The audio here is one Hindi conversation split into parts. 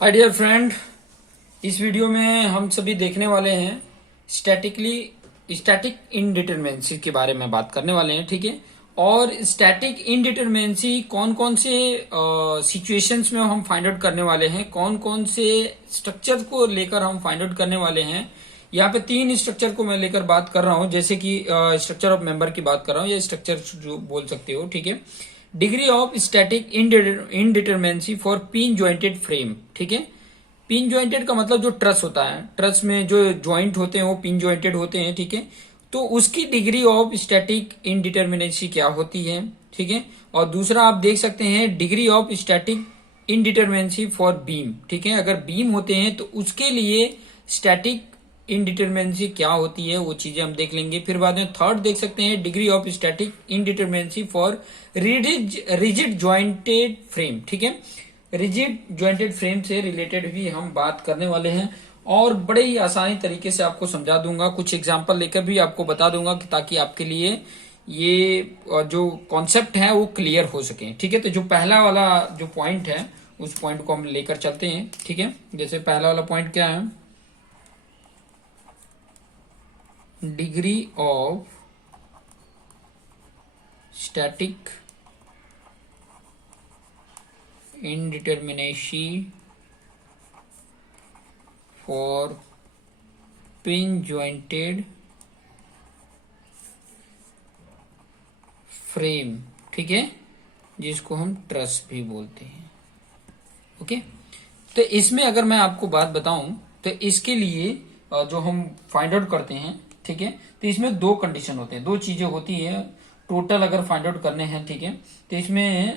हाय डियर फ्रेंड, इस वीडियो में हम सभी देखने वाले हैं स्टैटिक इनडिटरमिनेंसी के बारे में बात करने वाले हैं। ठीक है। और स्टैटिक इनडिटरमिनेंसी कौन कौन से सिचुएशंस में हम फाइंड आउट करने वाले हैं, कौन कौन से स्ट्रक्चर को लेकर हम फाइंड आउट करने वाले हैं। यहाँ पे तीन स्ट्रक्चर को मैं लेकर बात कर रहा हूँ, जैसे कि स्ट्रक्चर ऑफ मेंबर की बात कर रहा हूँ, या स्ट्रक्चर जो बोल सकते हो। ठीक है। Degree of static indeterminacy for pin jointed frame. ठीक है। पिन ज्वाइंटेड का मतलब जो ट्रस होता है, ट्रस में जो ज्वाइंट होते हैं वो पिन ज्वाइंटेड होते हैं। ठीक है। तो उसकी डिग्री ऑफ स्टैटिक इनडिटरमिनेंसी क्या होती है। ठीक है। और दूसरा आप देख सकते हैं degree of static indeterminacy for beam. ठीक है। अगर बीम होते हैं तो उसके लिए स्टैटिक इनडिटरमिनेंसी क्या होती है, वो चीजें हम देख लेंगे। फिर बाद में थर्ड देख सकते हैं degree of static indeterminacy for rigid jointed frame. ठीक है। रिजिड ज्वाइंटेड फ्रेम से रिलेटेड भी हम बात करने वाले हैं, और बड़े ही आसानी तरीके से आपको समझा दूंगा, कुछ एग्जांपल लेकर भी आपको बता दूंगा कि ताकि आपके लिए ये जो कॉन्सेप्ट है वो क्लियर हो सके। ठीक है। तो जो पहला वाला जो पॉइंट है उस पॉइंट को हम लेकर चलते हैं। ठीक है। जैसे पहला वाला पॉइंट क्या है, degree of static इनडिटरमिनेसी for pin jointed frame. ठीक है। जिसको हम ट्रस भी बोलते हैं। ओके। तो इसमें अगर मैं आपको बात बताऊं तो इसके लिए जो हम फाइंड आउट करते हैं, ठीक है, तो इसमें दो कंडीशन होते हैं, दो चीजें होती है टोटल अगर फाइंड आउट करने हैं। ठीक है। तो इसमें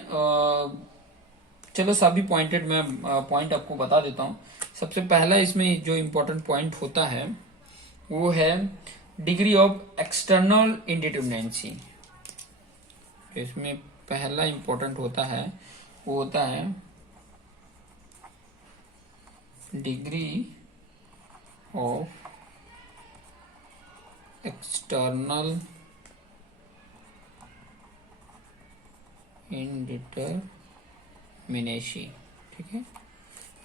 चलो सभी पॉइंटेड मैं पॉइंट आपको बता देता हूं। सबसे पहला इसमें जो इम्पोर्टेंट पॉइंट होता है वो है डिग्री ऑफ एक्सटर्नल इंडिटरमिनेंसी। इसमें पहला इम्पोर्टेंट होता है वो होता है डिग्री ऑफ एक्सटर्नल इनडिटरमिनेसी। ठीक है।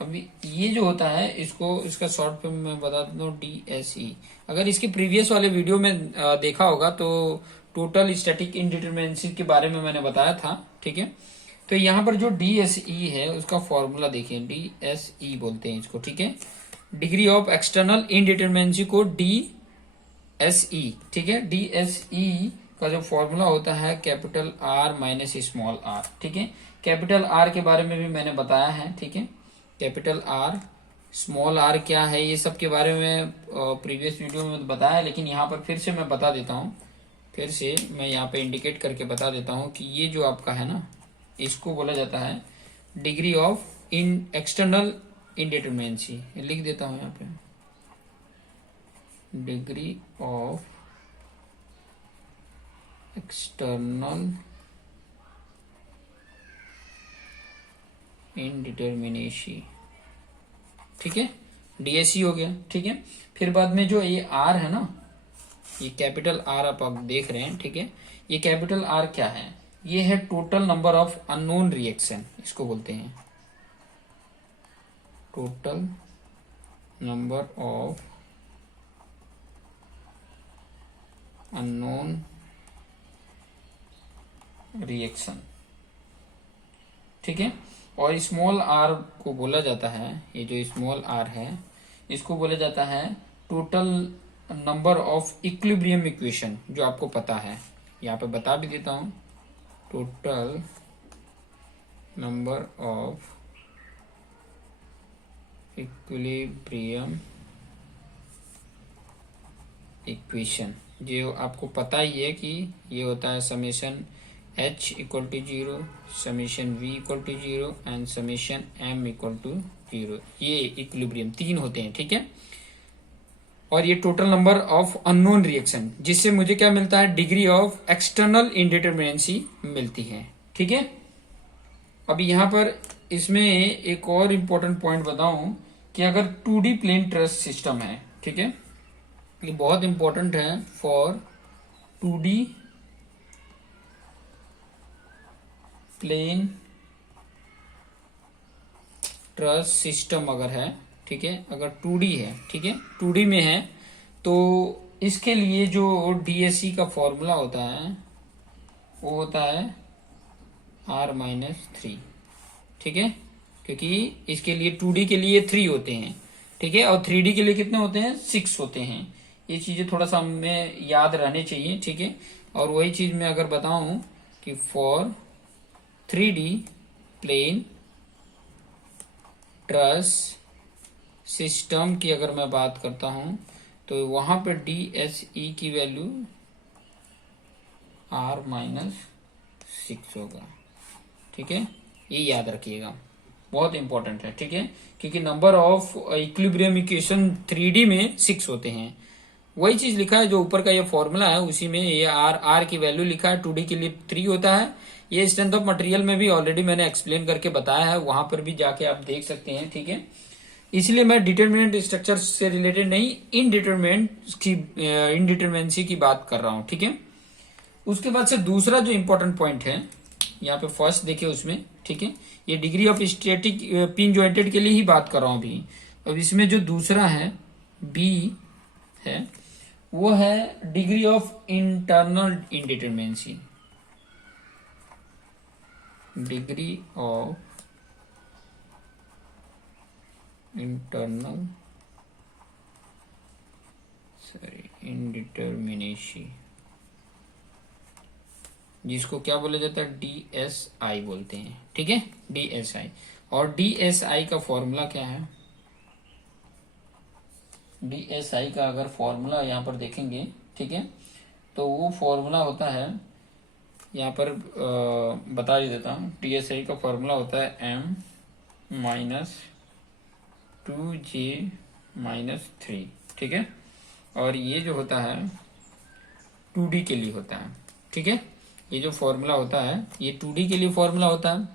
अभी ये जो होता है इसका शॉर्ट फॉर्म मैं बता देता हूँ, DSE। अगर इसके प्रीवियस वाले वीडियो में देखा होगा तो टोटल स्टैटिक इनडिटरमिनेंसी के बारे में मैंने बताया था। ठीक है। तो यहाँ पर जो DSE है उसका फॉर्मूला देखिए, DSE बोलते हैं इसको। ठीक है। डिग्री ऑफ एक्सटर्नल इनडिटरमिनेंसी को DSE। ठीक है। DSE का जो फॉर्मूला होता है capital R minus small r। ठीक है। कैपिटल R के बारे में भी मैंने बताया है। ठीक है। कैपिटल R, स्मॉल r क्या है, ये सब के बारे में प्रीवियस वीडियो में बताया है, लेकिन यहाँ पर फिर से मैं बता देता हूँ। फिर से मैं यहाँ पे इंडिकेट करके बता देता हूँ कि ये जो आपका है ना, इसको बोला जाता है डिग्री ऑफ इन एक्सटर्नल इनडिटरमिनेंसी। लिख देता हूँ यहाँ पे, डिग्री ऑफ एक्सटर्नल इनडिटरमिनेसी। ठीक है। DSE हो गया। ठीक है। फिर बाद में जो ये R है ना, ये कैपिटल R आप देख रहे हैं। ठीक है। ये कैपिटल R क्या है, ये है total number of unknown reaction, इसको बोलते हैं total number of unknown reaction. ठीक है। और स्मॉल r को बोला जाता है, ये जो स्मॉल r है इसको बोला जाता है total number of equilibrium equation, जो आपको पता है, यहाँ पे बता भी देता हूं, total number of equilibrium equation, जो आपको पता ही है कि ये होता है summation h equal to 0, summation v equal to 0 and summation m equal to 0। ये इक्विलिब्रियम तीन होते हैं। ठीक है। और ये total number of unknown reaction, जिससे मुझे क्या मिलता है, डिग्री ऑफ एक्सटर्नल इनडिटरमिनेंसी मिलती है। ठीक है। अभी यहाँ पर इसमें एक और इम्पोर्टेंट पॉइंट बताऊं कि अगर 2D प्लेन ट्रस सिस्टम है, ठीक है, ये बहुत इंपॉर्टेंट है for 2D plane truss system अगर है, ठीक है, अगर 2D है, ठीक है, 2D में है, तो इसके लिए जो डीएससी का फॉर्मूला होता है वो होता है R-3, ठीक है, क्योंकि इसके लिए 2D के लिए 3 होते हैं, ठीक है, और 3D के लिए कितने होते हैं, 6 होते हैं। ये चीजें थोड़ा सा हमें याद रहने चाहिए, ठीक है। और वही चीज मैं अगर बताऊं कि for 3D plane truss system की अगर मैं बात करता हूं तो वहां पे DSE की वैल्यू R-6 होगा, ठीक है, ये याद रखिएगा, बहुत इंपॉर्टेंट है, ठीक है, क्योंकि number of equilibrium equation 3D में 6 होते हैं। वही चीज लिखा है जो ऊपर का ये फॉर्मूला है, उसी में ये R की वैल्यू लिखा है, 2D के लिए 3 होता है। ये स्ट्रेंथ ऑफ मटेरियल में भी ऑलरेडी मैंने एक्सप्लेन करके बताया है, वहां पर भी जाके आप देख सकते हैं, ठीक है। इसलिए मैं डिटरमिनेंट स्ट्रक्चर से रिलेटेड नहीं, इनडिटरमिनेंसी की बात कर रहा हूं, ठीक है। उसके बाद से दूसरा जो इंपॉर्टेंट पॉइंट है, यहाँ पे फर्स्ट देखिए उसमें, ठीक है, ये degree of static pin jointed के लिए ही बात कर रहा हूं अभी। अब इसमें जो दूसरा है बी है वो है degree of internal indeterminacy, degree of internal indeterminacy, जिसको क्या बोला जाता है, DSI बोलते हैं, ठीक है, DSI। और DSI का फॉर्मूला क्या है, DSI का अगर फॉर्मूला यहाँ पर देखेंगे, ठीक है, तो वो फॉर्मूला होता है, यहाँ पर बता ही देता हूँ। DSI का फॉर्मूला होता है M-2J-3, ठीक है, और ये जो होता है 2D के लिए होता है, ठीक है। ये जो फॉर्मूला होता है ये 2D के लिए फॉर्मूला होता है,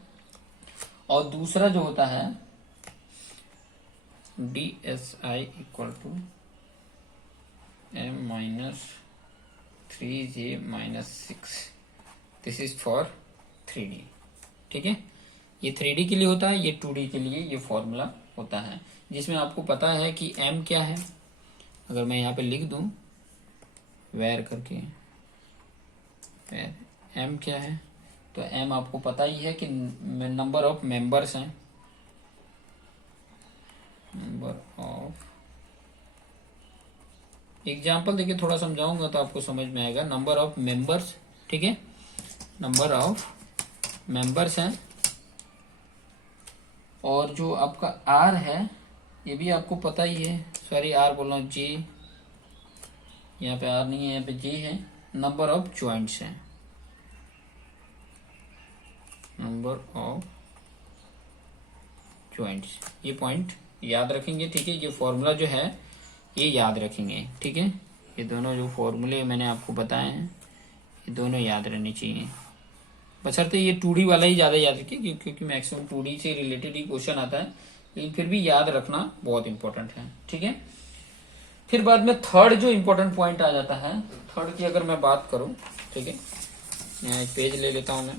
और दूसरा जो होता है DSI equal to M-3J-6, this is for 3D, ठीक है। ये 3D के लिए होता है, ये 2D के लिए ये फॉर्मूला होता है, जिसमें आपको पता है कि M क्या है। अगर मैं यहाँ पे लिख दूं वेर करके, वेर M क्या है, तो M आपको पता ही है कि नंबर ऑफ मेंबर्स हैं, नंबर ऑफ, एग्जाम्पल देखिए थोड़ा समझाऊंगा तो आपको समझ में आएगा। नंबर ऑफ मेंबर्स, ठीक है, नंबर ऑफ मेंबर्स हैं, और जो आपका R है ये भी आपको पता ही है, सॉरी R बोल रहा हूँ, J, यहाँ पे R नहीं है, यहाँ पे J है। नंबर ऑफ ज्वाइंट्स है, नंबर ऑफ ज्वाइंट्स, ये पॉइंट याद रखेंगे, ठीक है। ये फॉर्मूला जो है ये याद रखेंगे, ठीक है। ये दोनों जो फॉर्मूले मैंने आपको बताए हैं ये दोनों याद रहने चाहिए, बशर्ते ये 2D वाला ही ज्यादा याद रखिए, क्योंकि मैक्सिमम 2D से रिलेटेड ही क्वेश्चन आता है, लेकिन फिर भी याद रखना बहुत इंपॉर्टेंट है, ठीक है। फिर बाद में थर्ड जो इंपॉर्टेंट पॉइंट आ जाता है, थर्ड की अगर मैं बात करूं, ठीक है, यहाँ एक पेज ले लेता हूं मैं,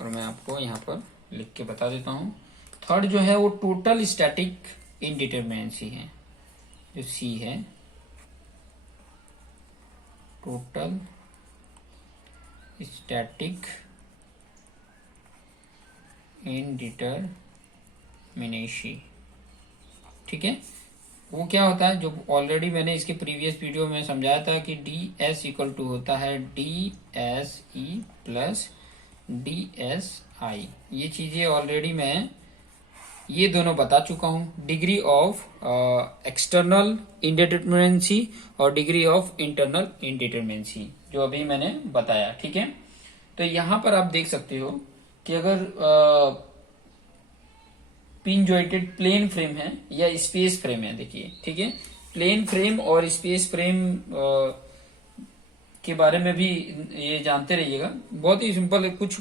और मैं आपको यहाँ पर लिख के बता देता हूँ। थर्ड जो है वो टोटल स्टैटिक इनडिटरमिनेंसी है, जो C है, टोटल स्टैटिक इनडिटरमिनेसी, ठीक है। वो क्या होता है, जो ऑलरेडी मैंने इसके प्रीवियस वीडियो में समझाया था कि DS इक्वल टू होता है DSE प्लस DSI। ये चीजें ऑलरेडी मैं ये दोनों बता चुका हूं, डिग्री ऑफ एक्सटर्नल इनडिटरमिनेंसी और डिग्री ऑफ इंटरनल इनडिटरमिनेंसी, जो अभी मैंने बताया, ठीक है। तो यहां पर आप देख सकते हो कि अगर पिन जॉइंटेड प्लेन फ्रेम है या स्पेस फ्रेम है, देखिए, ठीक है, प्लेन फ्रेम और स्पेस फ्रेम के बारे में भी ये जानते रहिएगा, बहुत ही सिंपल है, कुछ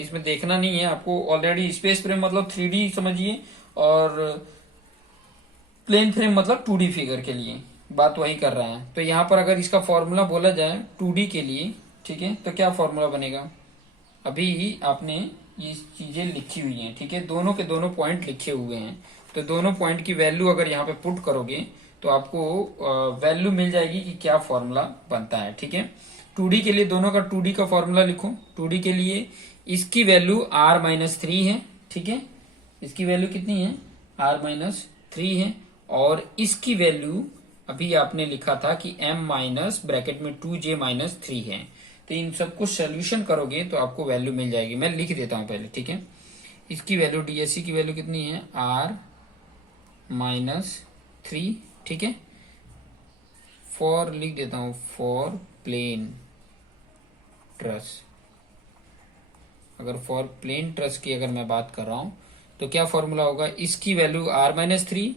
इसमें देखना नहीं है आपको। ऑलरेडी स्पेस फ्रेम मतलब 3D समझिए, और प्लेन फ्रेम मतलब 2D फिगर के लिए, बात वही कर रहा है। तो यहाँ पर अगर इसका फॉर्मूला बोला जाए 2D के लिए, ठीक है, तो क्या फॉर्मूला बनेगा? अभी आपने ये चीजें लिखी हुई हैं, ठीक है, दोनों के दोनों पॉइंट लिखे हुए हैं। तो दोनों पॉइंट की वैल्यू अगर यहाँ पे पुट करोगे तो आपको वैल्यू मिल जाएगी कि क्या फॉर्मूला बनता है, ठीक है। 2D के लिए दोनों का 2D का फॉर्मूला लिखो। 2D के लिए इसकी वैल्यू r-3 है, ठीक है, इसकी वैल्यू कितनी है? r-3 है। और इसकी वैल्यू अभी आपने लिखा था कि m माइनस ब्रैकेट में 2j-3 है। तो इन सबको सोल्यूशन करोगे तो आपको वैल्यू मिल जाएगी। मैं लिख देता हूं पहले, ठीक है। इसकी वैल्यू डीएससी की वैल्यू कितनी है? r-3, ठीक है। फॉर लिख देता हूं, फॉर प्लेन ट्रस। अगर फॉर प्लेन ट्रस की अगर मैं बात कर रहा हूं तो क्या फॉर्मूला होगा? इसकी वैल्यू r-3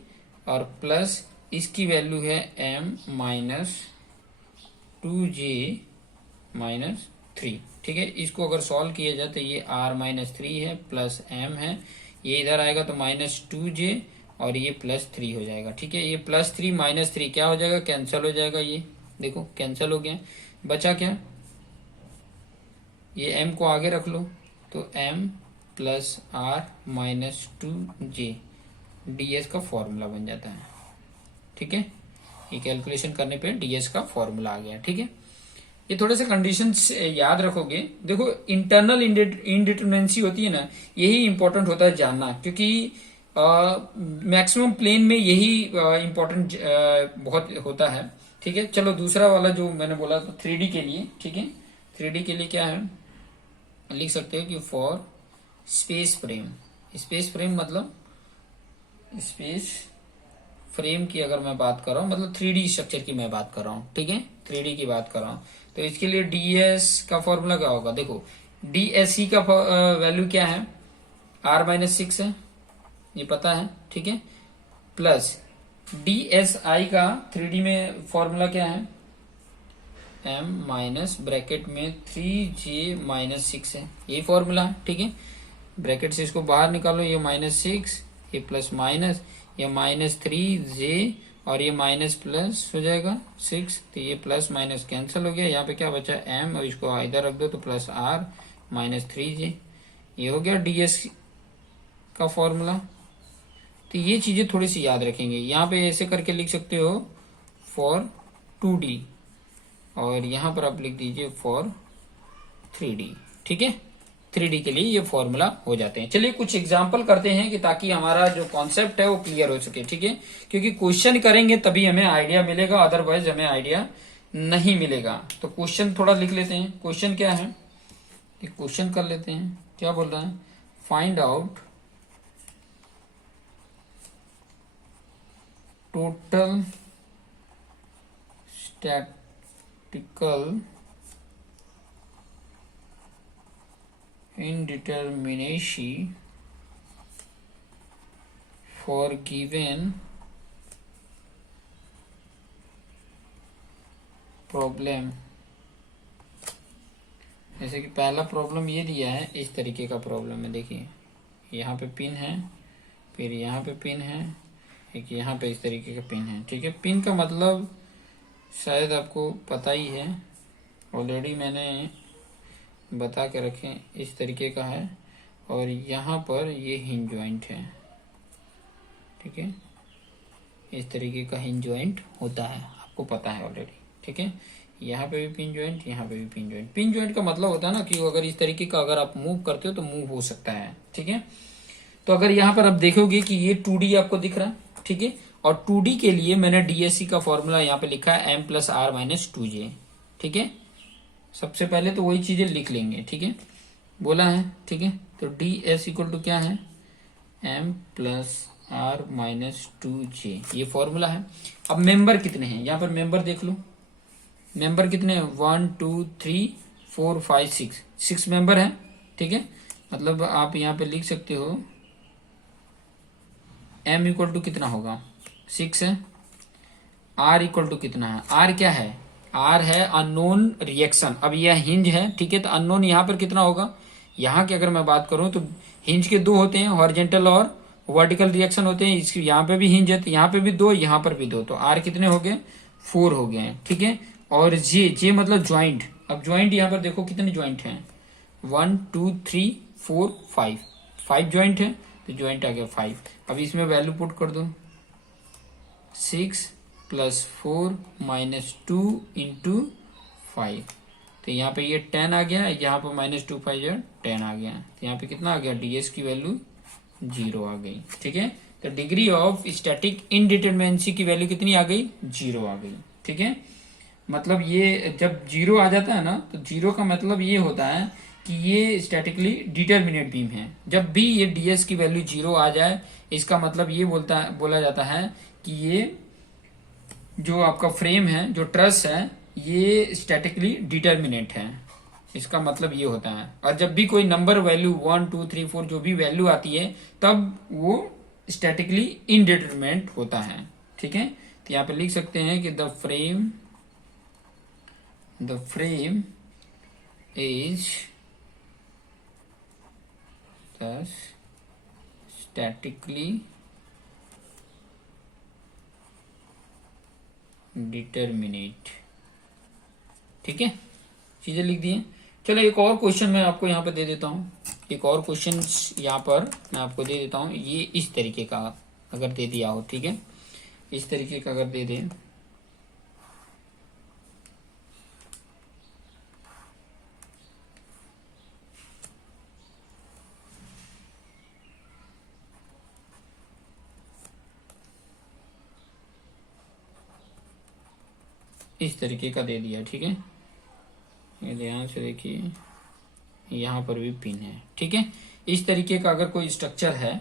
और प्लस इसकी वैल्यू है m-2j-3, ठीक है। इसको अगर सॉल्व किया जाए तो ये r-3 है प्लस m है, ये इधर आएगा तो -2j और ये +3 हो जाएगा, ठीक है। ये +3 -3 क्या हो जाएगा? कैंसिल हो जाएगा। ये देखो कैंसिल हो गया। बचा क्या? ये m को आगे रख लो तो m प्लस r-2j ds का फॉर्मूला बन जाता है, ठीक है। ये कैलकुलेशन करने पे ds का फॉर्मूला आ गया, ठीक है। ये थोड़े से कंडीशंस याद रखोगे। देखो इंटरनल इनडिटरमिनेंसी होती है ना, यही इंपॉर्टेंट होता है जानना, क्योंकि मैक्सिमम प्लेन में यही इंपॉर्टेंट बहुत होता है, ठीक है। चलो दूसरा वाला जो मैंने बोला तो 3D के लिए, ठीक है। 3D के लिए क्या है? लिख सकते हो कि for space frame. Space frame मतलब स्पेस फ्रेम की अगर मैं बात कर रहा हूँ, मतलब 3D स्ट्रक्चर की मैं बात कर रहा हूँ, ठीक है, 3D की बात कर रहा हूँ। तो इसके लिए ds का फॉर्मूला क्या होगा? देखो dsc का वैल्यू क्या है? r-6 है, ये पता है, ठीक है। प्लस dsi का 3D में फॉर्मूला क्या है? m माइनस ब्रैकेट में 3j-6 है, यही फॉर्मूला है, ठीक है। ब्रैकेट से इसको बाहर निकालो, ये -6, ये प्लस माइनस, ये -3j और ये माइनस प्लस हो जाएगा 6, तो ये प्लस माइनस कैंसिल हो गया। यहाँ पे क्या बचा? m, और इसको इधर रख दो तो प्लस r-3j, ये हो गया ds का फॉर्मूला। तो ये चीजें थोड़ी सी याद रखेंगे। यहाँ पे ऐसे करके लिख सकते हो फॉर 2D और यहाँ पर आप लिख दीजिए फॉर 3D, ठीक है। 3D के लिए ये फॉर्मूला हो जाते हैं। चलिए कुछ एग्जांपल करते हैं कि ताकि हमारा जो कॉन्सेप्ट है वो क्लियर हो सके, ठीक है। क्योंकि क्वेश्चन करेंगे तभी हमें आइडिया मिलेगा, अदरवाइज हमें आइडिया नहीं मिलेगा। तो क्वेश्चन थोड़ा लिख लेते हैं। क्वेश्चन क्या है? क्वेश्चन कर लेते हैं। क्या बोल रहा है? Find out total statistical indeterminacy for given problem. जैसे कि पहला प्रॉब्लम ये दिया है, इस तरीके का प्रॉब्लम है। देखिए यहाँ पे पिन है, फिर यहाँ पे पिन है, एक यहाँ पे इस तरीके का पिन है, ठीक है। पिन का मतलब शायद आपको पता ही है, ऑलरेडी मैंने बता के रखें, इस तरीके का है और यहाँ पर ये हिंज जॉइंट है, ठीक है। इस तरीके का हिंज जॉइंट होता है, आपको पता है ऑलरेडी, ठीक है। यहाँ पे भी पिन जॉइंट, यहाँ पे भी पिन जॉइंट। पिन जॉइंट का मतलब होता है ना कि अगर इस तरीके का अगर आप मूव करते हो तो मूव हो सकता है, ठीक है। तो अगर यहाँ पर आप देखोगे कि ये 2D आपको दिख रहा है, ठीक है, और 2D के लिए मैंने DSC का फॉर्मूला यहाँ पे लिखा है m प्लस r-2j, ठीक है। सबसे पहले तो वही चीजें लिख लेंगे, ठीक है, बोला है, ठीक है। तो ds इक्वल टू क्या है? m प्लस r-2j, ये फॉर्मूला है। अब मेंबर कितने हैं? यहाँ पर मेंबर देख लो, मेंबर कितने हैं? 1 2 3 4 5 6 मेंबर है, ठीक है। मतलब आप यहाँ पे लिख सकते हो m इक्वल टू कितना होगा? 6 है। r इक्वल टू कितना है? r क्या है? r है अननोन रिएक्शन। अब यह हिंज है, ठीक है, तो अननोन यहाँ पर कितना होगा? यहाँ की अगर मैं बात करूं तो हिंज के दो होते हैं, हॉरिजेंटल और वर्टिकल रिएक्शन होते हैं। इसकी यहाँ पे भी हिंज है तो यहाँ पे भी दो, यहाँ पर भी दो, तो r कितने हो गए? 4 हो गए हैं, ठीक है। और जे मतलब ज्वाइंट। अब ज्वाइंट यहाँ पर देखो कितने ज्वाइंट हैं, 1 2 3 4 5, 5 ज्वाइंट है, तो ज्वाइंट आ गया 5। अब इसमें वैल्यू पुट कर दो, 6 + 4 - 2 × 5, तो यहाँ पे ये 10 आ गया, यहाँ पे -2 5 10 आ गया, तो यहाँ पे कितना आ गया, ds की वैल्यू 0 आ गई, ठीक है। तो डिग्री ऑफ स्टैटिक इनडिटरमिनेंसी की वैल्यू कितनी आ गई, 0 आ गई, ठीक है। मतलब ये जब 0 आ जाता है ना, तो 0 का मतलब ये होता है कि ये स्टैटिकली डिटर्मिनेट बीम है। जब भी ये ds की वैल्यू 0 आ जाए, इसका मतलब ये बोला जाता है कि ये जो आपका फ्रेम है, जो ट्रस है, ये स्टैटिकली डिटर्मिनेट है, इसका मतलब ये होता है। और जब भी कोई नंबर वैल्यू 1 2 3 4 जो भी वैल्यू आती है, तब वो स्टैटिकली इनडिटरमिनेट होता है, ठीक है। तो यहाँ पे लिख सकते हैं कि the frame is thus statically determinate, ठीक है, चीजें लिख दी हैं। चलो एक और क्वेश्चन मैं आपको यहाँ पे दे देता हूँ, एक और क्वेश्चन यहाँ पर मैं आपको दे देता हूँ। ये इस तरीके का अगर दे दिया हो, ठीक है, इस तरीके का अगर दे दे, इस तरीके का दे दिया, ठीक है, ये ध्यान से देखिए, यहाँ पर भी पिन है, ठीक है। इस तरीके का अगर कोई स्ट्रक्चर है,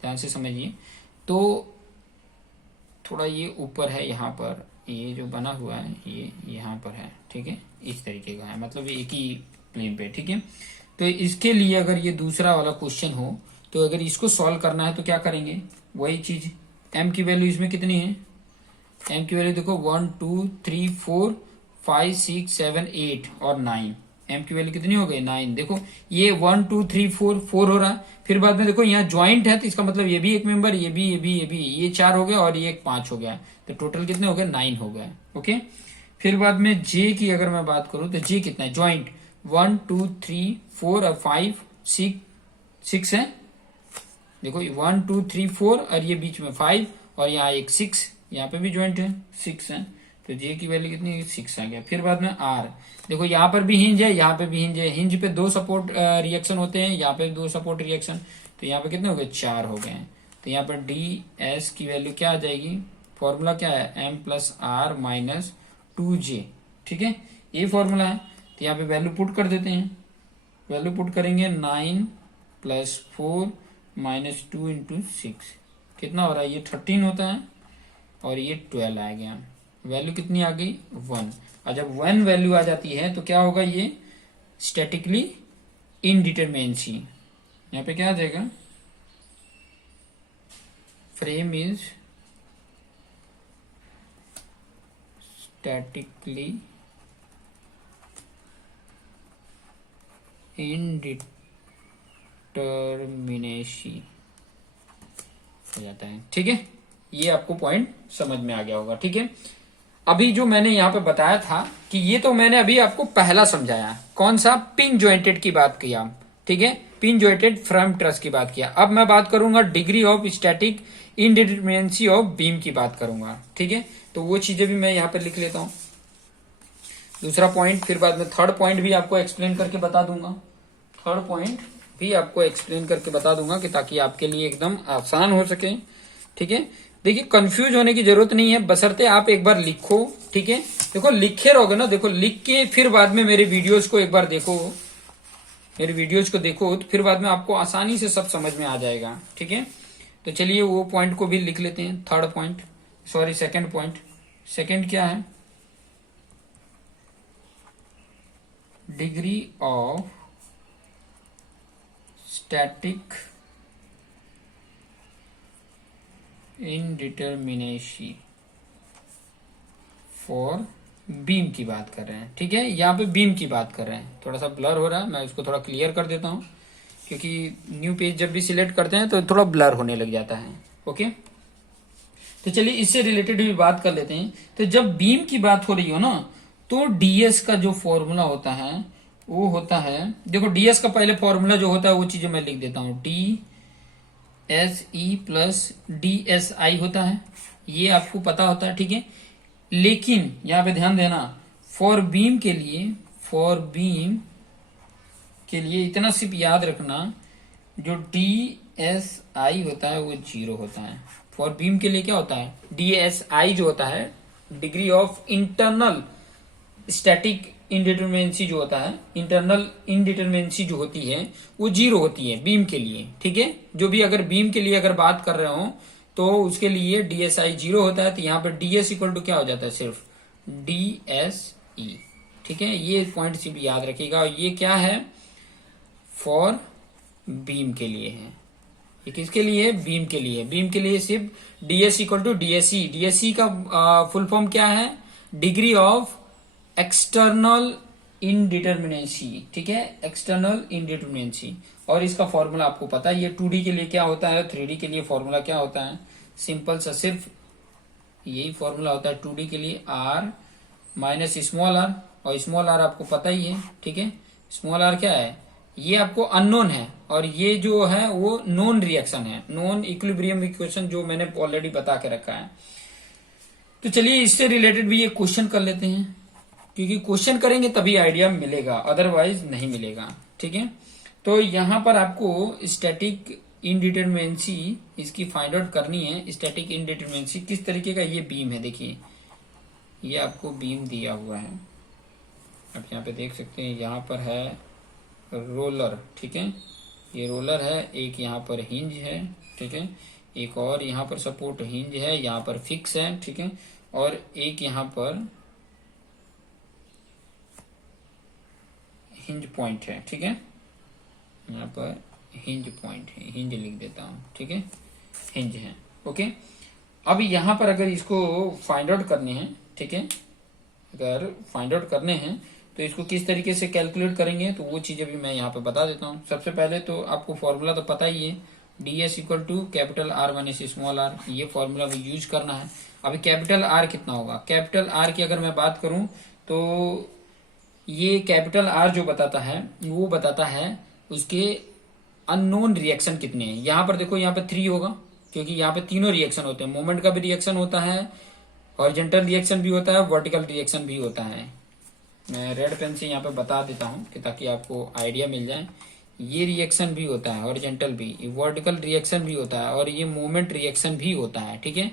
ध्यान से समझिए, तो थोड़ा ये ऊपर है, यहाँ पर ये जो बना हुआ है ये यहाँ पर है, ठीक है, इस तरीके का है, मतलब एक ही प्लेन पे, ठीक है। तो इसके लिए अगर ये दूसरा वाला क्वेश्चन हो, तो अगर इसको सॉल्व करना है तो क्या करेंगे, वही चीज, m की वैल्यू इसमें कितनी है, m की वैल्यू देखो 1 2 3 4 5 6 7 8 और 9, m की वैल्यू कितनी हो गई, 9। देखो ये 1 2 3 4 4 हो रहा है, फिर बाद में देखो यहाँ ज्वाइंट है, तो इसका मतलब ये भी एक मेंबर, ये 4 हो गया और ये एक 5 हो गया, तो टोटल कितने हो गए, 9 हो गए, ओके। फिर बाद में j की अगर मैं बात करूं, तो j कितना है, ज्वाइंट 1 2 3 4 और 5 6 है, देखो 1 2 3 4 और ये बीच में 5 और यहाँ एक 6, यहाँ पे भी ज्वाइंट है, 6 है, तो j की वैल्यू कितनी है, 6 आ गया। फिर बाद में r, देखो यहाँ पर भी हिंज है, यहाँ पे भी हिंज है, हिंज पे 2 सपोर्ट रिएक्शन होते हैं, यहाँ पे 2 सपोर्ट रिएक्शन, तो यहाँ पे कितने हो गए, 4 हो गए। तो यहाँ पर ds की वैल्यू क्या आ जाएगी, फॉर्मूला क्या है, m + r - 2j, ठीक है, ये फॉर्मूला है। तो यहाँ पे वैल्यू पुट कर देते हैं, वैल्यू पुट करेंगे 9 + 4 - 2 × 6, कितना हो रहा है, ये 13 होता है और ये 12 आ गया, वैल्यू कितनी आ गई, 1। और जब 1 वैल्यू आ जाती है तो क्या होगा, ये स्टैटिकली इनडिटरमिनेंसी, यहाँ पे क्या आ जाएगा, फ्रेम इज स्टैटिकली इनडिटरमिनेसी हो जाता है, ठीक है। ये आपको पॉइंट समझ में आ गया होगा, ठीक है। अभी जो मैंने यहाँ पे बताया था कि ये तो मैंने अभी आपको पहला समझाया, कौन सा, पिन जॉइंटेड की बात किया, ठीक है, पिन जॉइंटेड फ्रेम ट्रस की बात किया। अब मैं बात करूंगा degree of static indeterminacy of beam की बात करूंगा, ठीक है। तो वो चीजें भी मैं यहाँ पे लिख लेता हूँ, दूसरा पॉइंट, फिर बाद में थर्ड पॉइंट भी आपको एक्सप्लेन करके बता दूंगा, थर्ड पॉइंट भी आपको एक्सप्लेन करके बता दूंगा कि ताकि आपके लिए एकदम आसान हो सके, ठीक है। देखिए कंफ्यूज होने की जरूरत नहीं है, बशर्ते आप एक बार लिखो, ठीक है। देखो लिखे रहोगे ना, देखो लिख के फिर बाद में मेरे वीडियोस को एक बार देखो, मेरे वीडियोस को देखो, तो फिर बाद में आपको आसानी से सब समझ में आ जाएगा, ठीक है। तो चलिए वो पॉइंट को भी लिख लेते हैं, third point, sorry second point. Second क्या है, degree of static इनडिटरमिनेसी for beam की बात कर रहे हैं, ठीक है, यहाँ पे बीम की बात कर रहे हैं। थोड़ा सा ब्लर हो रहा है, मैं इसको थोड़ा क्लियर कर देता हूँ, क्योंकि न्यू पेज जब भी सिलेक्ट करते हैं तो थोड़ा ब्लर होने लग जाता है, ओके। तो चलिए इससे रिलेटेड भी बात कर लेते हैं। तो जब बीम की बात हो रही हो ना, तो डीएस का जो फॉर्मूला होता है वो होता है, देखो डीएस का पहले फॉर्मूला जो होता है वो चीजें मैं लिख देता हूं, D S E plus D S I होता है, ये आपको पता होता है, ठीक है। लेकिन यहां पे ध्यान देना, फॉर बीम के लिए, फॉर बीम के लिए इतना सिर्फ याद रखना, जो डी एस आई होता है वो 0 होता है। फॉर बीम के लिए क्या होता है, डी एस आई जो होता है, डिग्री ऑफ इंटरनल स्टैटिक इनडिटरमिनेंसी जो होता है, इंटरनल इनडिटरमिनेंसी जो होती है वो 0 होती है बीम के लिए, ठीक है। जो भी अगर बीम के लिए अगर बात कर रहे हो तो उसके लिए डीएसआई 0 होता है, तो यहाँ पे डीएस इक्वल टू क्या हो जाता है, सिर्फ डीएसई, ठीक है। ये पॉइंट सिर्फ याद रखिएगा। और ये क्या है, फॉर बीम के लिए है, ये किसके लिए, बीम के लिए। बीम के लिए सिर्फ DS equal to DSE, DSE का फुल फॉर्म क्या है, डिग्री ऑफ एक्सटर्नल इनडिटरमिनेंसी, ठीक है, एक्सटर्नल इनडिटरमिनेंसी। और इसका फॉर्मूला आपको पता है, ये 2D के लिए क्या होता है, 3D के लिए फॉर्मूला क्या होता है, सिंपल सा सिर्फ यही फॉर्मूला होता है 2D के लिए, आर माइनस स्मॉल आर, और स्मॉल आर आपको पता ही है, ठीक है। स्मॉल आर क्या है, ये आपको अननोन है, और ये जो है वो नोन रिएक्शन है, नॉन इक्विलिब्रियम इक्वेशन जो मैंने ऑलरेडी बता के रखा है। तो चलिए इससे रिलेटेड भी ये क्वेश्चन कर लेते हैं, क्योंकि क्वेश्चन करेंगे तभी आइडिया मिलेगा, अदरवाइज नहीं मिलेगा, ठीक है। तो यहां पर आपको स्टैटिक इनडिटरमिनेंसी इसकी फाइंड आउट करनी है। स्टैटिक इनडिटरमिनेंसी किस तरीके का, ये बीम है, देखिए ये आपको बीम दिया हुआ है, आप यहाँ पे देख सकते हैं, यहाँ पर है रोलर, ठीक है, ये रोलर है, एक यहाँ पर हिंज है, ठीक है, एक और यहाँ पर सपोर्ट हिंज है, यहाँ पर फिक्स है, ठीक है, और एक यहाँ पर हिंज पॉइंट है, ठीक है, यहाँ पर हिंज पॉइंट है, हिंज लिख देता हूं, ठीक है, हिंज है, ओके। अब यहाँ पर अगर इसको फाइंड आउट करने हैं, ठीक है, अगर फाइंड आउट करने हैं तो इसको किस तरीके से कैलकुलेट करेंगे, तो वो चीजें भी मैं यहाँ पे बता देता हूँ। सबसे पहले तो आपको फॉर्मूला तो पता ही है, D S equal to capital R minus small R, ये फॉर्मूला भी यूज करना है। अभी कैपिटल आर कितना होगा, कैपिटल आर की अगर मैं बात करूं तो ये कैपिटल आर जो बताता है वो बताता है उसके अननोन रिएक्शन कितने हैं। यहाँ पर देखो, यहाँ पे 3 होगा, क्योंकि यहाँ पे तीनों रिएक्शन होते हैं, मोमेंट का भी रिएक्शन होता है, हॉरिजॉन्टल रिएक्शन भी होता है, वर्टिकल रिएक्शन भी होता है। मैं रेड पेन से यहाँ पे बता देता हूँ कि ताकि आपको आइडिया मिल जाए। ये रिएक्शन भी होता है, हॉरिजॉन्टल भी, वर्टिकल रिएक्शन भी होता है, और ये मोमेंट रिएक्शन भी होता है, ठीक है।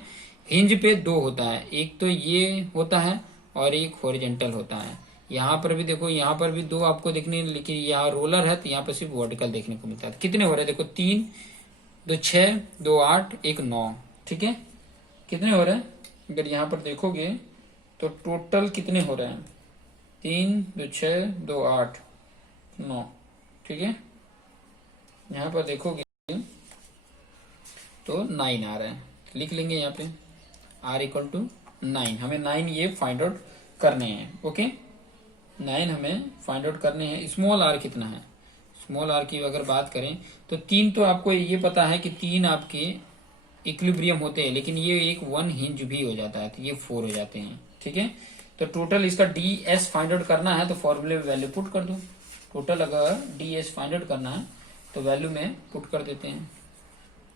हिंज पे 2 होता है, एक तो ये होता है और एक हॉरिजॉन्टल होता है। यहाँ पर भी देखो, यहाँ पर भी 2 आपको देखने, लेकिन यहाँ रोलर है तो यहाँ पर सिर्फ वर्टिकल देखने को मिलता है। कितने हो रहे हैं देखो, 3 2 6 2 8 1 9, ठीक है, कितने हो रहे हैं, अगर यहाँ पर देखोगे तो टोटल कितने हो रहे हैं, 3 2 6 2 8 9, ठीक है। यहाँ पर देखोगे तो 9 आ रहा है, लिख लेंगे यहाँ पे r इक्वल टू 9, हमें 9 ये फाइंड आउट करने हैं, ओके। 9 हमें फाइंड आउट करने हैं। स्मॉल आर कितना है, स्मॉल आर की अगर बात करें तो 3 तो आपको ये पता है कि 3 आपके इक्विलिब्रियम होते हैं, लेकिन ये एक 1 हिंज भी हो जाता है, तो ये 4 हो जाते हैं, ठीक है। तो टोटल इसका डी एस फाइंड आउट करना है तो फॉर्मूले में वैल्यू पुट कर दो। टोटल अगर डी एस फाइंड आउट करना है तो वैल्यू में पुट कर देते हैं,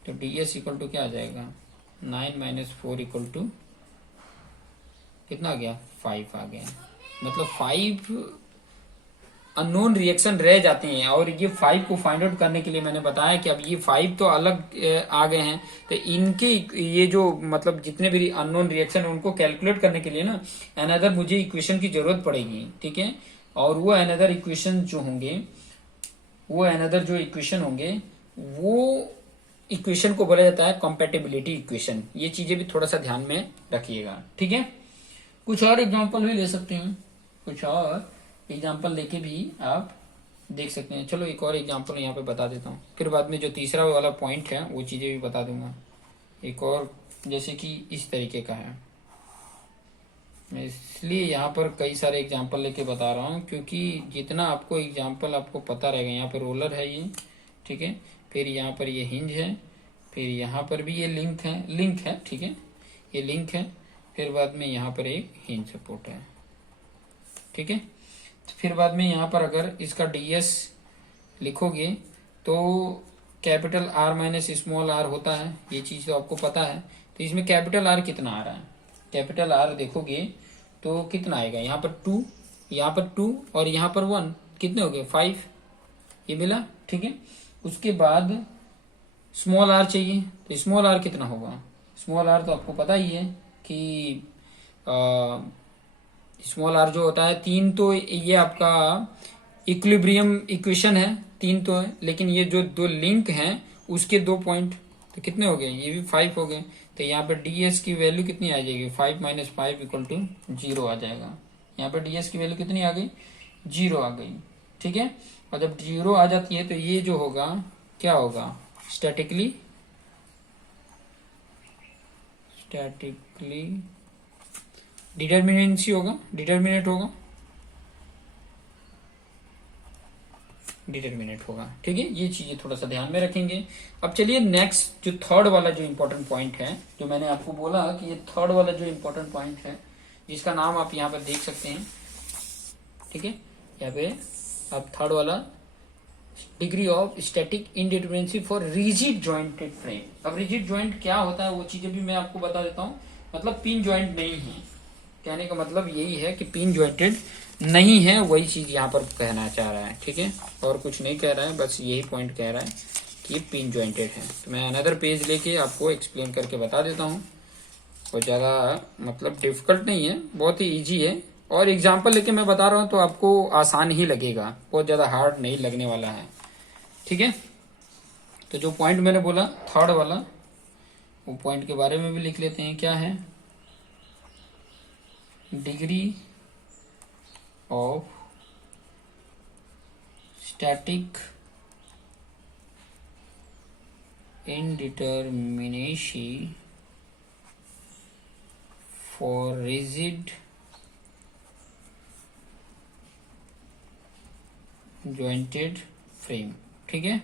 तो डी एस इक्वल टू क्या आ जाएगा, 9 माइनस 4 इक्वल टू कितना आ गया, 5 आ गया। मतलब 5 अननोन रिएक्शन रह जाते हैं, और ये 5 को फाइंड आउट करने के लिए मैंने बताया कि अब ये 5 तो अलग आ गए हैं, तो इनके ये जो मतलब जितने भी अननोन रिएक्शन उनको कैलकुलेट करने के लिए ना अनदर मुझे इक्वेशन की जरूरत पड़ेगी, ठीक है। और वो अनदर इक्वेशन जो होंगे, वो अनदर जो इक्वेशन होंगे वो इक्वेशन को बोला जाता है कंपैटिबिलिटी इक्वेशन। ये चीजें भी थोड़ा सा ध्यान में रखिएगा, ठीक है। कुछ और एग्जांपल भी ले सकते हैं, कुछ और एग्जाम्पल लेके भी आप देख सकते हैं। चलो एक और एग्जाम्पल यहाँ पे बता देता हूँ, फिर बाद में जो तीसरा वाला पॉइंट है वो चीजें भी बता दूंगा। एक और जैसे कि इस तरीके का है, मैं इसलिए यहाँ पर कई सारे एग्जाम्पल लेके बता रहा हूँ, क्योंकि जितना आपको एग्जाम्पल आपको पता रहेगा। यहाँ पर रोलर है ये, ठीक है, फिर यहाँ पर ये हिंज है, फिर यहाँ पर भी ये लिंक है, ठीक है। ये लिंक है, फिर बाद में यहाँ पर एक हिंज सपोर्ट है, ठीक है। तो फिर बाद में यहाँ पर अगर इसका ds लिखोगे तो capital R minus small r होता है, ये चीज तो आपको पता है। तो इसमें कैपिटल R कितना आ रहा है, कैपिटल R देखोगे तो कितना आएगा, यहाँ पर 2, यहाँ पर 2 और यहाँ पर 1, कितने हो गए 5, ये मिला, ठीक है। उसके बाद स्मॉल r चाहिए, तो स्मॉल r कितना होगा, स्मॉल r तो आपको पता ही है कि स्मॉल r जो होता है 3, तो ये आपका इक्विलिब्रियम इक्वेशन है, 3 तो है, लेकिन ये जो दो लिंक हैं उसके 2 पॉइंट, तो कितने हो गए, ये भी 5 हो गए। तो यहाँ पर ds की वैल्यू कितनी आ जाएगी, 5 माइनस 5 इक्वल टू 0 आ जाएगा। यहाँ पर ds की वैल्यू कितनी आ गई, 0 आ गई, ठीक है। और जब 0 आ जाती है तो ये जो होगा क्या होगा, स्टैटिकली डिटर्मिनेंसी होगा, डिटर्मिनेट होगा, डिटर्मिनेट होगा, ठीक है। ये चीजें थोड़ा सा ध्यान में रखेंगे। अब चलिए नेक्स्ट जो थर्ड वाला जो इम्पोर्टेंट पॉइंट है, जो मैंने आपको बोला कि ये थर्ड वाला जो इम्पोर्टेंट पॉइंट है, जिसका नाम आप यहाँ पर देख सकते हैं, ठीक है। यहाँ पे आप थर्ड वाला degree of static indeterminacy for rigid jointed frame. अब रिजिड जॉइंट क्या होता है वो चीजें भी मैं आपको बता देता हूँ। मतलब पिन जॉइंट नहीं है, कहने का मतलब यही है कि पिन जॉइंटेड नहीं है, वही चीज यहाँ पर कहना चाह रहा है, ठीक है। और कुछ नहीं कह रहा है, बस यही पॉइंट कह रहा है कि पिन जॉइंटेड है। तो मैं अनदर पेज लेके आपको एक्सप्लेन करके बता देता हूँ। बहुत ज्यादा मतलब डिफिकल्ट नहीं है, बहुत ही इजी है, और एग्जाम्पल लेके मैं बता रहा हूँ तो आपको आसान ही लगेगा, बहुत ज्यादा हार्ड नहीं लगने वाला है, ठीक है। तो जो पॉइंट मैंने बोला थर्ड वाला, वो पॉइंट के बारे में भी लिख लेते हैं, क्या है, degree of static indeterminacy for rigid jointed frame, ठीक है।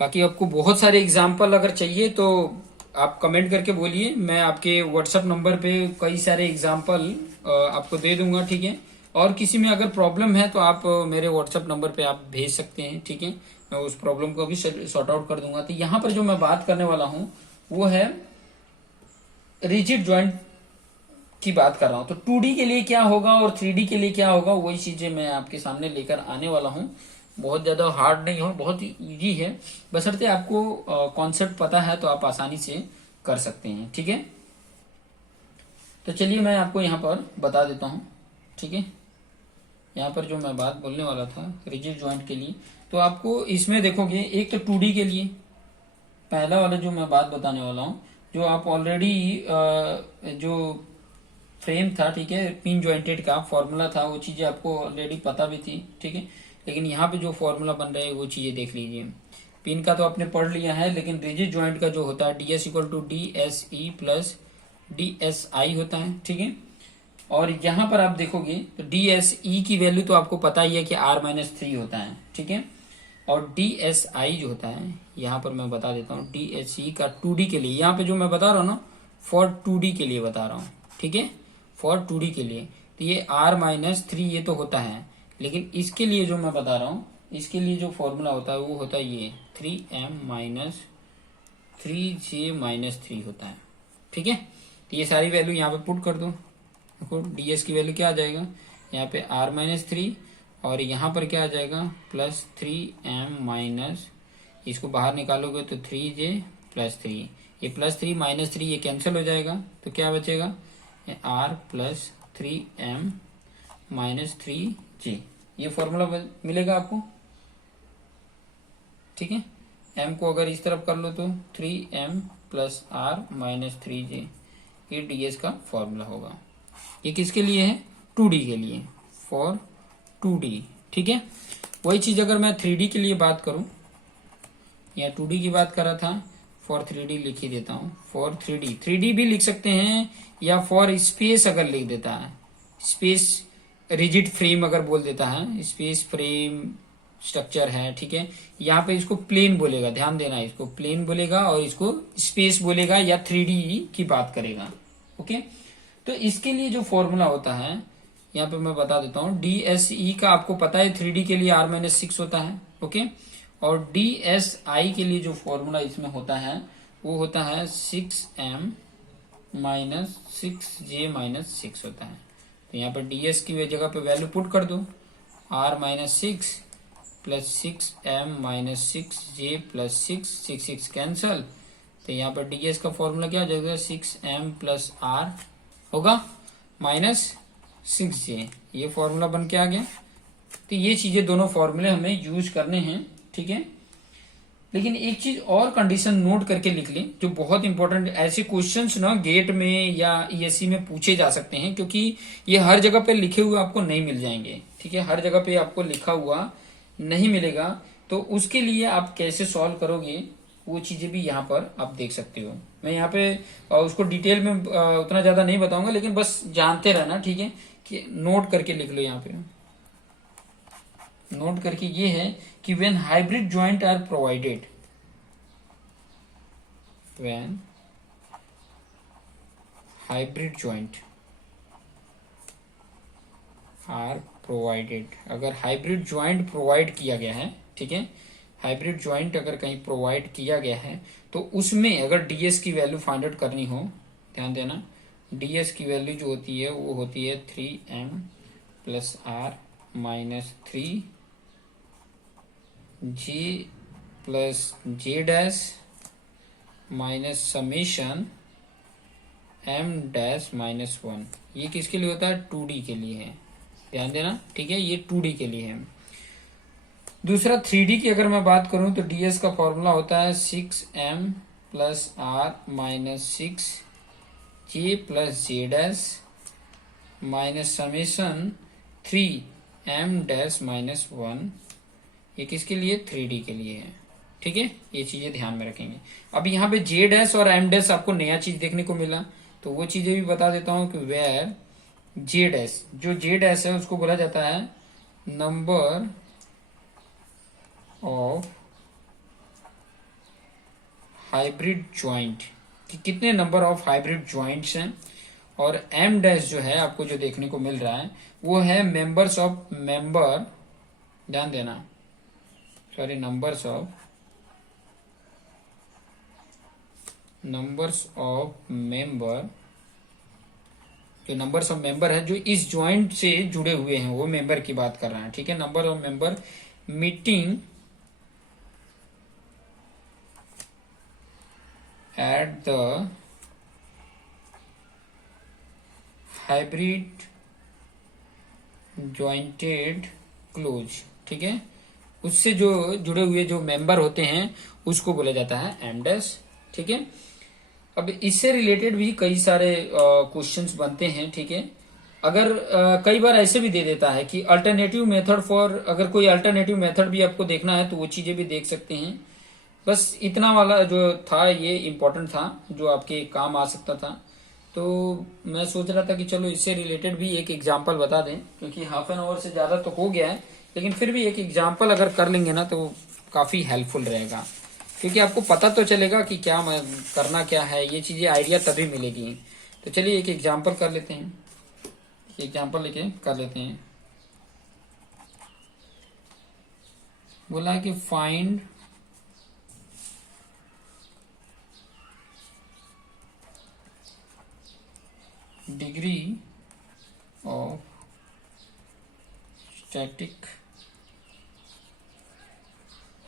बाकी आपको बहुत सारे एग्जाम्पल अगर चाहिए तो आप कमेंट करके बोलिए, मैं आपके व्हाट्सएप नंबर पे कई सारे एग्जाम्पल आपको दे दूंगा, ठीक है। और किसी में अगर प्रॉब्लम है तो आप मेरे व्हाट्सएप नंबर पे आप भेज सकते हैं, ठीक है। मैं उस प्रॉब्लम को भी सॉर्ट आउट कर दूंगा। तो यहाँ पर जो मैं बात करने वाला हूँ वो है रिजिड जॉइंट की बात कर रहा हूँ। तो 2D के लिए क्या होगा और 3D के लिए क्या होगा, वही चीजें मैं आपके सामने लेकर आने वाला हूँ। बहुत ज्यादा हार्ड नहीं हो, बहुत ही इजी है, बशर्ते आपको कॉन्सेप्ट पता है तो आप आसानी से कर सकते हैं, ठीक है। तो चलिए मैं आपको यहाँ पर बता देता हूँ, ठीक है। यहाँ पर जो मैं बात बोलने वाला था रिजिड जॉइंट के लिए, तो आपको इसमें देखोगे एक तो 2D के लिए पहला वाला जो मैं बात बताने वाला हूँ, जो आप ऑलरेडी जो फ्रेम था, ठीक है, पिन जॉइंटेड का फॉर्मूला था, वो चीजें आपको ऑलरेडी पता भी थी, ठीक है। लेकिन यहाँ पे जो फॉर्मूला बन रहा है वो चीजें देख लीजिए। पिन का तो आपने पढ़ लिया है, लेकिन रिजिड जॉइंट का जो होता है ds equal to DSE plus DSI होता है, ठीक है। और यहाँ पर आप देखोगे तो DSE की वैल्यू तो आपको पता ही है कि R-3 होता है, ठीक है। और DSI जो होता है, यहाँ पर मैं बता देता हूँ, DSE का 2D के लिए, यहाँ पे जो मैं बता रहा हूँ ना, फॉर 2D के लिए बता रहा हूँ, ठीक है, फॉर 2D के लिए। तो ये R-3 ये तो होता है, लेकिन इसके लिए जो मैं बता रहा हूँ, इसके लिए जो फॉर्मूला होता है वो होता है ये 3m-3j-3 होता है, ठीक है। तो ये सारी वैल्यू यहाँ पे पुट कर दो, देखो ds की वैल्यू क्या आ जाएगा, यहाँ पे R-3 और यहाँ पर क्या आ जाएगा प्लस 3m-, इसको बाहर निकालोगे तो 3j प्लस 3, ये प्लस 3 माइनस 3 ये कैंसिल हो जाएगा, तो क्या बचेगा R प्लस 3m-3j, ये फॉर्मूला मिलेगा आपको, ठीक है। m को अगर इस तरफ कर लो तो 3m प्लस R-3j, ये ds का फॉर्मूला होगा। ये किसके लिए है, 2D के लिए, फॉर 2D, ठीक है। वही चीज अगर मैं 3D के लिए बात करूं, या 2D की बात कर रहा था, फॉर 3D लिख ही देता हूं, फॉर 3D भी लिख सकते हैं, या फॉर स्पेस अगर लिख देता है, स्पेस रिजिड फ्रेम अगर बोल देता है, स्पेस फ्रेम स्ट्रक्चर है, ठीक है। यहाँ पे इसको प्लेन बोलेगा, ध्यान देना, इसको प्लेन बोलेगा और इसको स्पेस बोलेगा या 3D की बात करेगा। ओके, तो इसके लिए जो फॉर्मूला होता है यहाँ पे मैं बता देता हूँ। DSE का आपको पता है 3D के लिए R-6 होता है। ओके, और DSI के लिए जो फॉर्मूला इसमें होता है वो होता है 6M माइनस 6J-6 होता है। तो यहाँ पर DS की जगह पे वैल्यू पुट कर दो, R-6 plus 6M-6J plus 6 cancel. तो यहाँ पर DS का फॉर्मूला क्या हो जाएगा, 6M प्लस R होगा माइनस 6J, ये फॉर्मूला बन के आ गया। तो ये चीजें दोनों फॉर्मूले हमें यूज करने हैं, ठीक है। लेकिन एक चीज और कंडीशन नोट करके लिख लें जो बहुत इंपॉर्टेंट, ऐसे क्वेश्चंस ना गेट में या ESE में पूछे जा सकते हैं, क्योंकि ये हर जगह पे लिखे हुए आपको नहीं मिल जाएंगे, ठीक है। हर जगह पे आपको लिखा हुआ नहीं मिलेगा, तो उसके लिए आप कैसे सॉल्व करोगे वो चीजें भी यहाँ पर आप देख सकते हो। मैं यहाँ पे उसको डिटेल में उतना ज्यादा नहीं बताऊंगा, लेकिन बस जानते रहना, ठीक है, कि नोट करके लिख लो। यहाँ पे नोट करके ये है कि when hybrid joint are provided, when hybrid joint are provided, अगर हाइब्रिड जॉइंट प्रोवाइड किया गया है, ठीक है, हाइब्रिड जॉइंट अगर कहीं प्रोवाइड किया गया है तो उसमें अगर DS की वैल्यू फाइंड आउट करनी हो, ध्यान देना, DS की वैल्यू जो होती है वो होती है 3M plus R-3J plus J' minus summation M-1। ये किसके लिए होता है, 2D के लिए है, ध्यान देना, ठीक है, ये 2D के लिए है। दूसरा 3D की अगर मैं बात करूं तो DS का फॉर्मूला होता है 6M plus R-6J plus J' minus summation 3M-1। ये किसके लिए, 3D के लिए है, ठीक है। ये चीजें ध्यान में रखेंगे। अब यहाँ पे J' और M' आपको नया चीज देखने को मिला, तो वो चीजें भी बता देता हूं कि वेयर J', जो J' है उसको बोला जाता है नंबर ऑफ हाइब्रिड ज्वाइंट, कि कितने नंबर ऑफ हाइब्रिड ज्वाइंट्स हैं। और M' जो है आपको जो देखने को मिल रहा है वो है मेंबर्स ऑफ मेंबर, ध्यान देना, सॉरी, नंबर्स ऑफ मेंबर, जो नंबर्स ऑफ मेंबर है जो इस ज्वाइंट से जुड़े हुए हैं वो मेंबर की बात कर रहे हैं, ठीक है। Number of member meeting at the hybrid jointed close, ठीक है, उससे जो जुड़े हुए जो मेंबर होते हैं उसको बोला जाता है M', ठीक है। अब इससे रिलेटेड भी कई सारे क्वेश्चंस बनते हैं, ठीक है। अगर कई बार ऐसे भी दे देता है कि अल्टरनेटिव मेथड फॉर, अगर कोई अल्टरनेटिव मेथड भी आपको देखना है तो वो चीजें भी देख सकते हैं। बस इतना वाला जो था ये इम्पोर्टेंट था, जो आपके काम आ सकता था। तो मैं सोच रहा था कि चलो इससे रिलेटेड भी एक एग्जाम्पल बता दें, क्योंकि हाफ एन आवर से ज्यादा तो हो गया है, लेकिन फिर भी एक एग्जाम्पल अगर कर लेंगे ना तो काफी हेल्पफुल रहेगा, क्योंकि आपको पता तो चलेगा कि क्या करना क्या है, ये चीजें आइडिया तभी मिलेगी। तो चलिए एक एग्जाम्पल कर लेते हैं, एग्जाम्पल लेके कर लेते हैं। बोला है कि find degree of static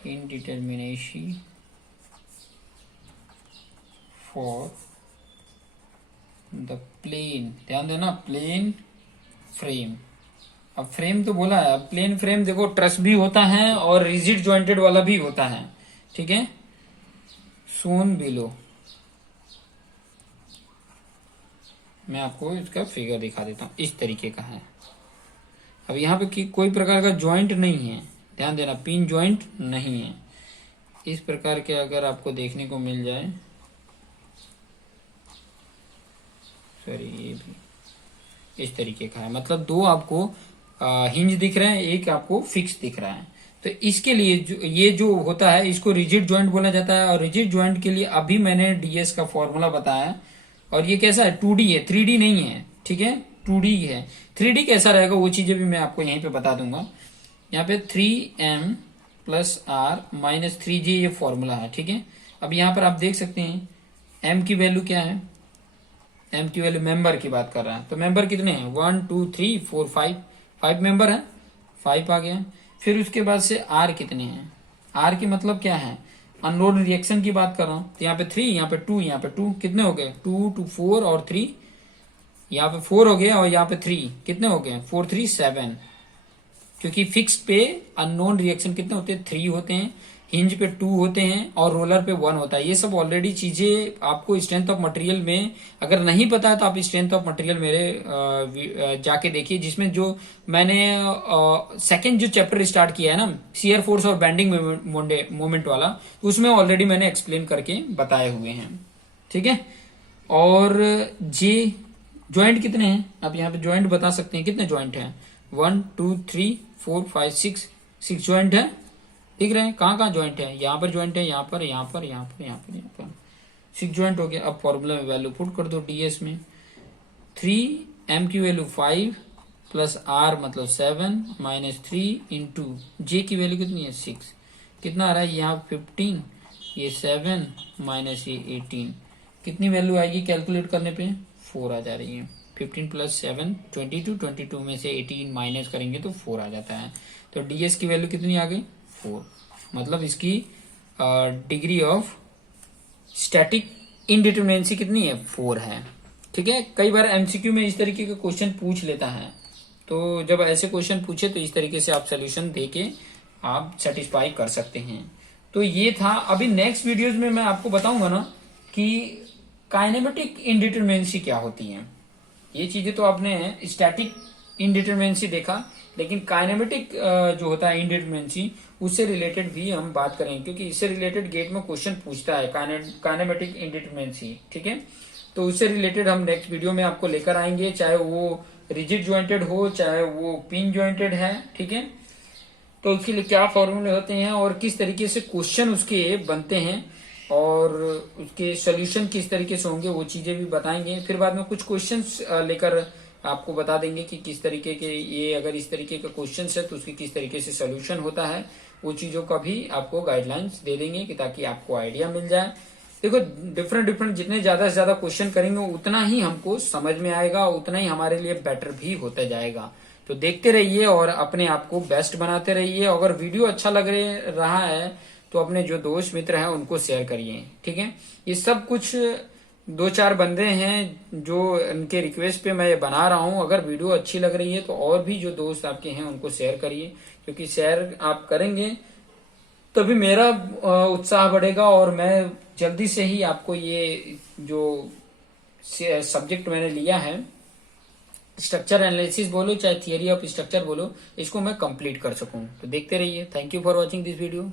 indeterminacy for the plane, ध्यान देना, प्लेन फ्रेम। अब फ्रेम तो बोला है, अब प्लेन फ्रेम देखो ट्रस भी होता है और रिजिड जॉइंटेड वाला भी होता है, ठीक है, सोन बिलो। मैं आपको इसका फिगर दिखा देता हूं, इस तरीके का है। अब यहाँ पे कोई प्रकार का जॉइंट नहीं है, ध्यान देना, पिन जॉइंट नहीं है। इस प्रकार के अगर आपको देखने को मिल जाए, सॉरी, ये भी इस तरीके का है, मतलब दो आपको हिंज दिख रहे हैं, एक आपको फिक्स दिख रहा है। तो इसके लिए ये जो होता है इसको रिजिड ज्वाइंट बोला जाता है। और रिजिड ज्वाइंट के लिए अभी मैंने डीएस का फॉर्मूला बताया। और ये कैसा है, 2D है, 3D नहीं है, ठीक है, 2D है। 3D कैसा रहेगा वो चीजें भी मैं आपको यहीं पे बता दूंगा। यहाँ पे 3m plus are minus 3j ये फॉर्मूला है, ठीक है। अब यहाँ पर आप देख सकते हैं m की वैल्यू क्या है, m की वैल्यू मेंबर की बात कर रहा है। तो मेंबर कितने हैं, 1 2 3 4 5 मेंबर है, 5 आ गया। फिर उसके बाद से आर कितने हैं, आर की मतलब क्या है, अनलोड रिएक्शन की बात कर रहा हूं। तो यहाँ पे 3, यहाँ पे 2, यहाँ पे 2, कितने हो गए, 2 2 4 और 3, यहाँ पे 4 हो गया और यहाँ पे 3, कितने हो गए, 4 3 7। क्योंकि फिक्स पे अननोन रिएक्शन कितने होते हैं, 3 होते हैं, हिंज पे 2 होते हैं और रोलर पे 1 होता है। ये सब ऑलरेडी चीजें आपको स्ट्रेंथ ऑफ मटेरियल में अगर नहीं पता है तो आप स्ट्रेंथ ऑफ मटेरियल मेरे जाके देखिए, जिसमें जो मैंने सेकंड जो चैप्टर स्टार्ट किया है ना, शियर फोर्स और बेंडिंग मोमेंट वाला, तो उसमें ऑलरेडी मैंने एक्सप्लेन करके बताए हुए हैं, ठीक है। और जे ज्वाइंट कितने हैं, आप यहाँ पे ज्वाइंट बता सकते हैं, कितने ज्वाइंट हैं, 1 2 3 4 5 6 ज्वाइंट है, दिख रहे हैं। कहाँ कहाँ ज्वाइंट है, यहाँ पर ज्वाइंट है, यहाँ पर, यहाँ पर, यहाँ पर, यहाँ पर, यहाँ पर, 6 ज्वाइंट हो गया। अब फॉर्मूला में वैल्यू पुट कर दो डीएस में, 3m की वैल्यू 5 प्लस r मतलब 7 माइनस 3 इंटू जे की वैल्यू कितनी है, 6, कितना आ रहा है यहाँ 15, ये 7 माइनस ये 18, कितनी वैल्यू आएगी कैलकुलेट करने पे, 4 आ जा रही है। 15 प्लस 7 22, 22 में से 18 माइनस करेंगे तो 4 आ जाता है। तो डीएस की वैल्यू कितनी आ गई, 4, मतलब इसकी डिग्री ऑफ स्टैटिक इनडिटरमिनेंसी कितनी है, 4 है, ठीक है। कई बार एमसीक्यू में इस तरीके का क्वेश्चन पूछ लेता है, तो जब ऐसे क्वेश्चन पूछे तो इस तरीके से आप सोल्यूशन देके आप सेटिस्फाई कर सकते हैं। तो ये था। अभी नेक्स्ट वीडियोज में मैं आपको बताऊंगा ना कि काइनेमेटिक इनडिटरमिनेंसी क्या होती है। ये चीजें तो आपने स्टैटिक इनडिटरमिनेंसी देखा, लेकिन काइनेमेटिक जो होता है इनडिटरमिनेंसी, उससे रिलेटेड भी हम बात करेंगे, क्योंकि इससे रिलेटेड गेट में क्वेश्चन पूछता है काइनेमेटिक इनडिटरमिनेंसी, ठीक है। तो उससे रिलेटेड हम नेक्स्ट वीडियो में आपको लेकर आएंगे, चाहे वो रिजिड ज्वाइंटेड हो चाहे वो पिन ज्वाइंटेड है, ठीक है। तो उसके लिए क्या फॉर्मूले होते हैं और किस तरीके से क्वेश्चन उसके बनते हैं और उसके सोल्यूशन किस तरीके से होंगे, वो चीजें भी बताएंगे। फिर बाद में कुछ क्वेश्चंस लेकर आपको बता देंगे कि किस तरीके के, ये अगर इस तरीके का क्वेश्चन है तो उसकी किस तरीके से सोल्यूशन होता है, वो चीजों का भी आपको गाइडलाइंस दे देंगे कि ताकि आपको आइडिया मिल जाए। देखो डिफरेंट जितने ज्यादा से ज्यादा क्वेश्चन करेंगे उतना ही हमको समझ में आएगा, उतना ही हमारे लिए बेटर भी होता जाएगा। तो देखते रहिए और अपने आप को बेस्ट बनाते रहिए। अगर वीडियो अच्छा लग रहा है तो अपने जो दोस्त मित्र हैं उनको शेयर करिए, ठीक है। ये सब कुछ 2-4 बंदे हैं जो उनके रिक्वेस्ट पे मैं ये बना रहा हूं। अगर वीडियो अच्छी लग रही है तो और भी जो दोस्त आपके हैं उनको शेयर करिए, क्योंकि शेयर आप करेंगे तभी मेरा उत्साह बढ़ेगा और मैं जल्दी से ही आपको ये जो सब्जेक्ट मैंने लिया है, स्ट्रक्चर एनालिसिस बोलो चाहे थियरी ऑफ स्ट्रक्चर बोलो, इसको मैं कंप्लीट कर सकूं। तो देखते रहिए। Thank you for watching this video.